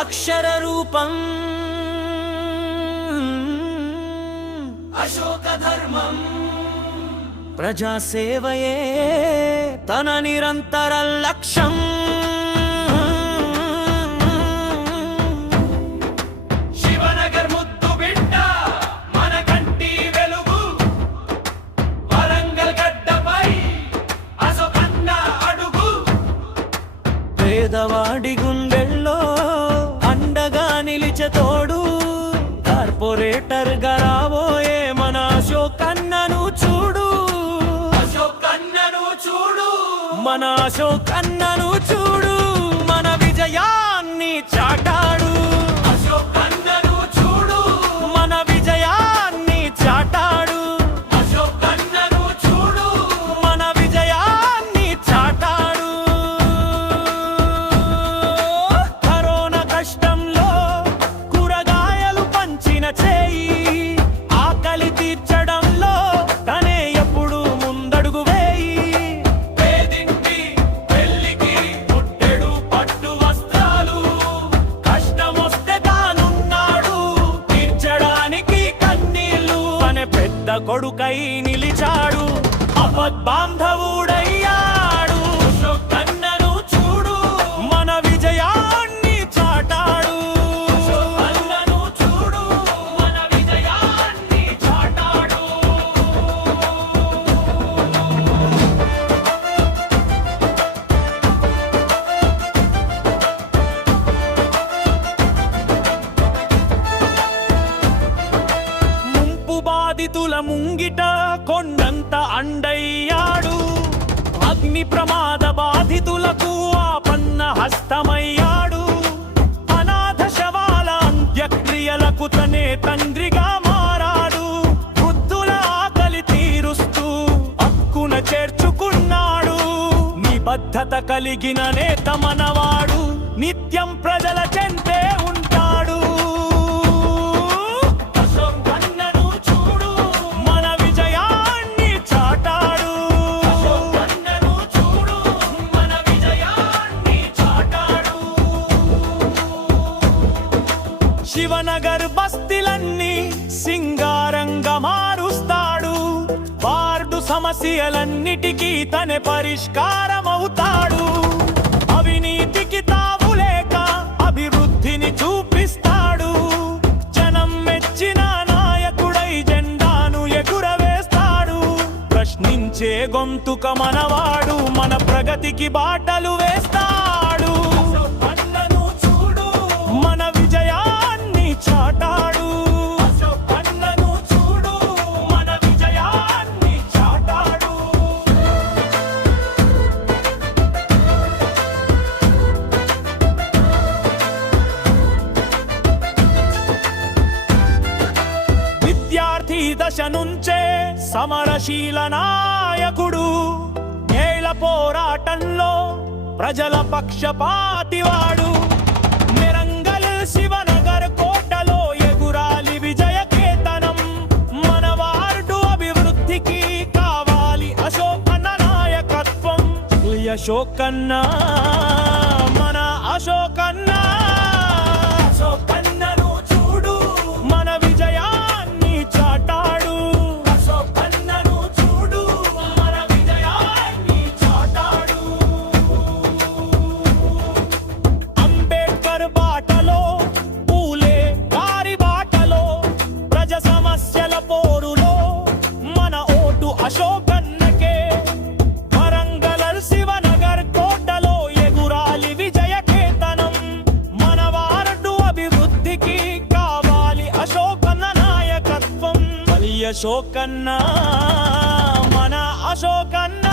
అక్షర రూపం అశోక ధర్మం ప్రజాసేవయే తన నిరంతర లక్ష్యం. శివనగర్ ముద్దు బిడ్డ మన కంటి వెలుగు, వరంగల్ గడ్డపై అశోకన్న అడుగు. పేదవాడి గుండెల్లో అండగా నిలిచే తోడు, కార్పొరేటర్ గా రాబోయే మన అశోకన్నను చూడు. అశోకన్నను చూడు, మన అశోకన్నను చూడు, మన విజయాన్ని చాటాడు. అశోకన్నను చూడు, మన విజయాన్ని చాటాడు. అశోకన్నను చూడు, మన విజయాన్ని చాటాడు. కరోనా కష్టంలో కూరగాయలు పంచిన చేయి, ఆకలి తీర్చడంలో తనే ఎప్పుడు ముందడుగు వేయి. పేదింటి పెళ్లికి పుట్టెడు పట్టు వస్త్రాలు, కష్టమొస్తే తానున్నాడు తీర్చడానికి కన్నీళ్లు. తనే పెద్ద కొడుకై నిలిచాడు, అపద్బాంధవుడయ్యాడు. అశోకన్నను చూడు, మన విజయాన్ని చాటాడు. అశోకన్నను చూడు, మన విజయాన్ని చాటాడు. ముంపు బాధితుల ముంగిట కొండంత అండయ్యాడు, అగ్ని ప్రమాద బాధితులకు ఆపన్న హస్తమయ్యాడు. అనాథ శవాల అంత్యక్రియలకు తనే తండ్రిగా మారాడు. వృద్ధుల ఆకలి తీరుస్తూ హక్కున చేర్చుకున్నాడు. నిబద్ధత కలిగిన నేత మనవాడు, నిత్యం ప్రజల చెంతే ఉంటాడు. అశోకన్నను చూడు, మన విజయాన్ని చాటాడు. అశోకన్నను చూడు, మన విజయాన్ని చాటాడు. శివనగర్ బస్తీలన్నీ సింగారంగా మారుస్తాడు. వార్డు సమస్యలన్నిటికీ తనే పరిష్కారమవుతాడు. అవినీతికి తావులేక అభివృద్ధిని చూపిస్తాడు. జనం మెచ్చిన నాయకుడై జెండాను ఎగురవేస్తాడు. ప్రశ్నించే గొంతుక మనవాడు, మన ప్రగతికి బాటలు వేస్తాడు. అశోకన్నను చూడు, మన విజయాన్ని చాటాడు. అశోకన్నను చూడు, మన విజయాన్ని చాటాడు. విద్యార్థి దశ నుంచే సమరశీల నాయకుడు. నేల పోరాటంలో ప్రజల పక్షపాతివాడు. నిరంగల్ శివనగర్ కోటలో ఎగురాలి విజయ కేతనం. మన వార్డు అభివృద్ధికి కావాలి అశోకన్న నాయకత్వం. అశోకన్న, మన అశోకన్న. అశోకన్నను చూడు, మన విజయాన్ని చాటాడు. అశోకన్నను చూడు, మన విజయాన్ని చాటాడు. అంబేద్కర్ బాటలో, పూలే గారి బాటలో, ప్రజ సమస్యల పోరులో మన ఓటు అశోకన్నకే. వరంగల్ శివనగర్ కోటలో ఎగురాలి విజయ కేతనం. మన వార్డు అభివృద్ధికి కావాలి అశోకన్న నాయకత్వం. అశోకన్న, మన అశోకన్న.